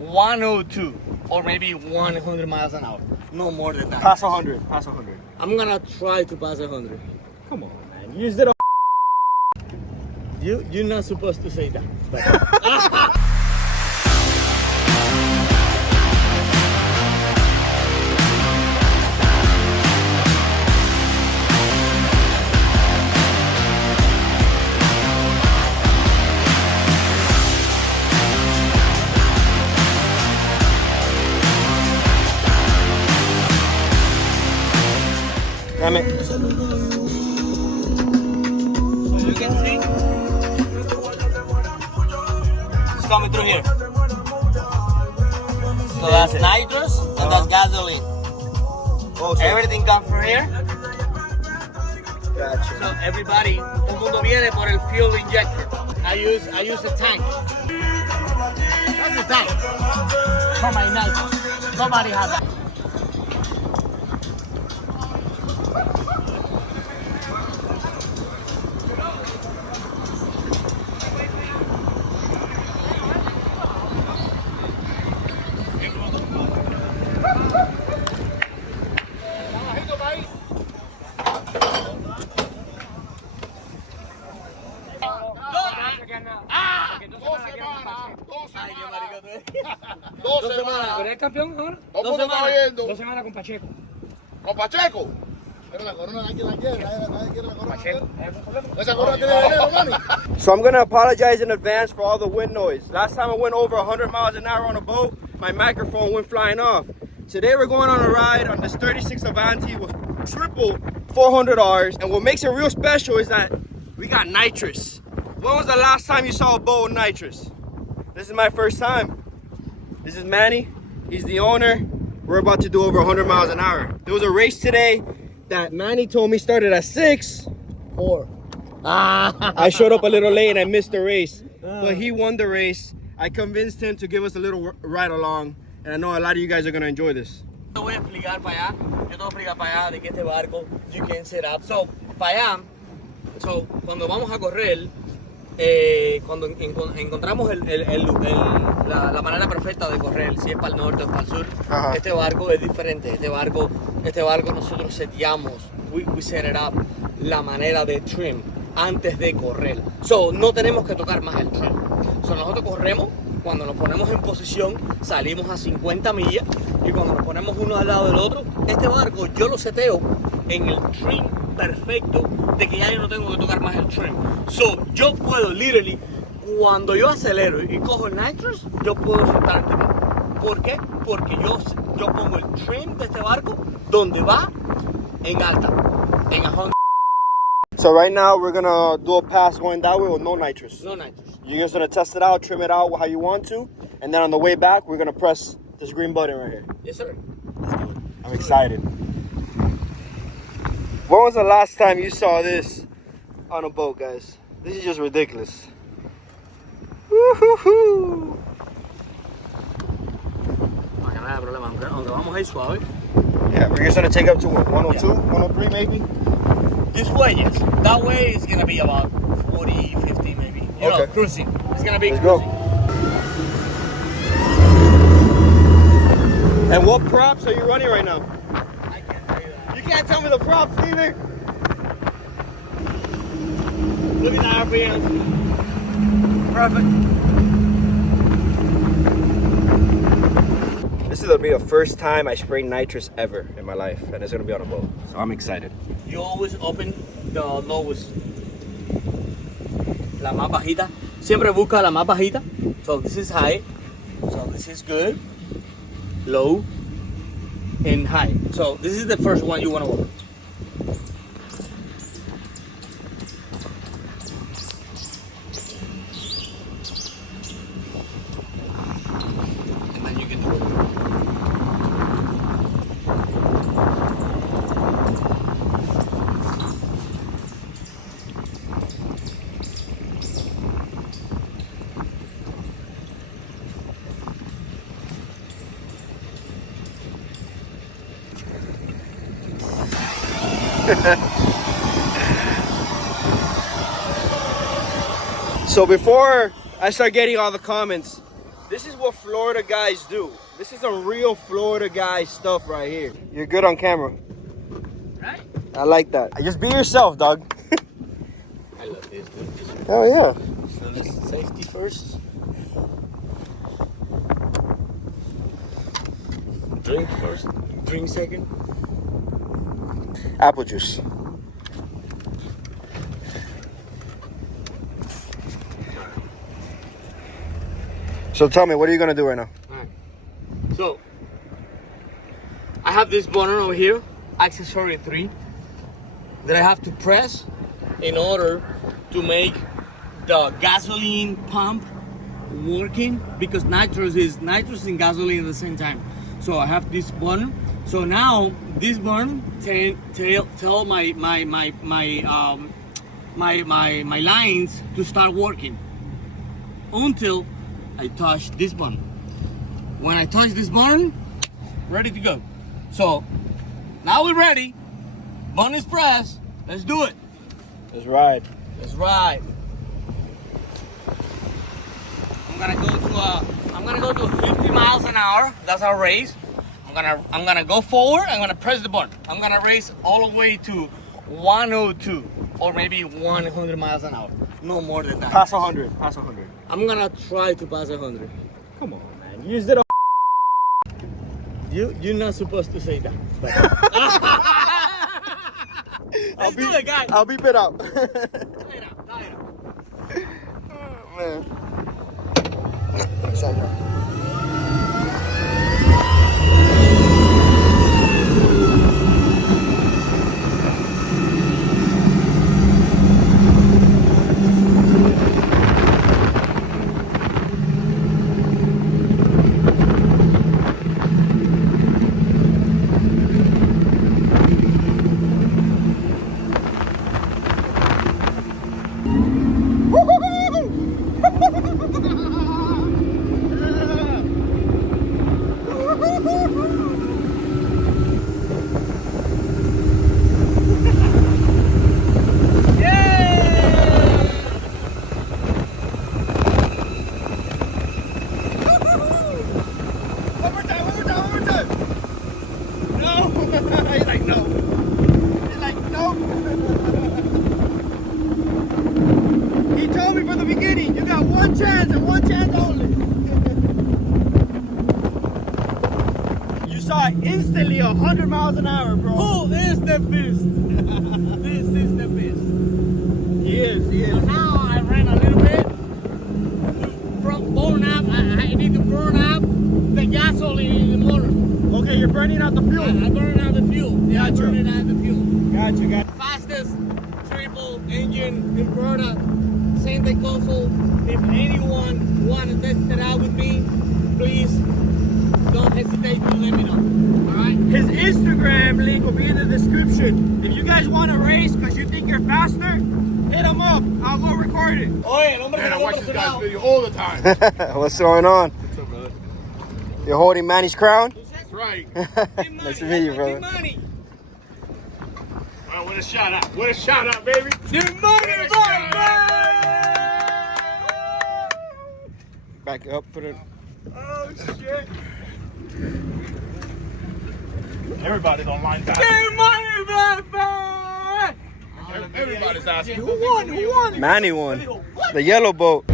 102 or maybe 100 miles an hour. No more than that. Pass 100. Pass 100. I'm gonna try to pass 100. Come on, man. Use it. You're not supposed to say that. But Damn it. so you can see it's coming through here. So that's nitrous and that's gasoline. Oh, so Everything comes from here. gotcha. So everybody, todo el mundo viene por el fuel injector. I use a tank. That's a tank for my nitrous. Nobody has that. Dos semanas. ¿Tú eres campeón ahora? Todo el mundo está viendo. 2 semanas con Pacheco. Con Pacheco. Pero la corona nadie la quiere. Nadie quiere la corona. Pacheco. Esa corona tiene veneno, mani. So I'm gonna apologize in advance for all the wind noise. Last time I went over 100 miles an hour on a boat, my microphone went flying off. Today we're going on a ride on this 36 Avanti with triple 400 Rs. And what makes it real special is that we got nitrous. When was the last time you saw a boat with nitrous? This is my first time. This is Manny, he's the owner. We're about to do over 100 miles an hour. There was a race today that Manny told me started at 6. 4. I showed up a little late and I missed the race, but he won the race. I convinced him to give us a little ride along, and I know a lot of you guys are gonna enjoy this. Te voy a explicar para allá. Yo te voy a explicar para allá de que este barco you can set up. So, para allá, so, cuando vamos a correr, cuando encontramos la manera perfecta de correr, si es para el norte o para el sur, Ajá. este barco es diferente. Este barco nosotros seteamos, we set it up, la manera de trim antes de correr. So, no tenemos que tocar más el trim. So, nosotros corremos, cuando nos ponemos en posición, salimos a 50 millas y cuando nos ponemos uno al lado del otro, este barco yo lo seteo en el trim perfecto de que ya yo no tengo que tocar más el trim. So, yo puedo, literally, cuando yo acelero y cojo el nitrous, yo puedo soltar el timón. ¿Por qué? Porque yo pongo el trim de este barco donde va en alta, en a Honda. So right now we're gonna do a pass going that way with no nitrous. No nitrous. You're just gonna test it out, trim it out how you want to, and then on the way back we're gonna press this green button right here. Yes, sir. I'm excited. When was the last time you saw this on a boat, guys? This is just ridiculous. Woo-hoo-hoo. Para que no haya problema, aunque vamos a ir suave. Yeah, we're just gonna take up to what, 102, 103 maybe? This way, yes. That way is gonna be about 40, 50 maybe. You know, Okay. cruising. It's gonna be Let's go. cruising. And what props are you running right now? I can't tell you that. You can't tell me the props either. Look at that RPM. Perfect. This is gonna be the first time I spray nitrous ever in my life, and it's gonna be on a boat. So I'm excited. You always open the lowest. La más bajita. Siempre busca la más bajita. So this is high. So this is good. Low. And high. So this is the first one you want to open. And then you can do it. So before I start getting all the comments, This is what Florida guys do. This is some real Florida guy stuff right here. You're good on camera. Right? I like that. Just be yourself, dog. I love this, dude. Oh yeah. So this is safety first. Drink first. Drink second. Apple juice. So tell me, what are you gonna do right now? Alright. So I have this button over here, accessory 3, that I have to press in order to make the gasoline pump working, because nitrous and gasoline at the same time. So I have this button. So now this button tell my lines to start working until I touch this button. When I touch this button, ready to go. So now we're ready. Button is pressed. Let's do it. Let's ride. Let's ride. I'm gonna go to 50 miles an hour. That's our race. I'm gonna go forward. I'm gonna press the button. I'm gonna race all the way to 102 or maybe 100 miles an hour. No more than that. Pass 100. Pass 100. I'm gonna try to pass 100. Come on, man. You just did a. You're not supposed to say that. But let's do it, guys. I'll beep it up. Tie it up. Oh, man. Chance and one chance only. You saw it instantly 100 miles an hour, bro. Who is the best? This is the best. He is. So now I ran a little bit. Burn up. I need to burn up the gasoline in the motor. Okay, you're burning out the fuel. I'm burning out the fuel. Yeah, I'm burning out the fuel. Gotcha. Fastest triple engine in Florida. Santa Console. If anyone want to test it out with me, please don't hesitate to let me know. Alright? His Instagram link will be in the description. If you guys want to race because you think you're faster, hit him up. I'll go record it. Man, I watch this guy's video all the time. What's going on? What's up, brother? You're holding Manny's crown? That's right. Nice to meet you, brother. Well, what a shout out. What a shout out, baby. Get money, Back up, put it. Oh, shit. Everybody's on line time. Get money, baby! Everybody's asking, Who won? Manny won. The yellow boat.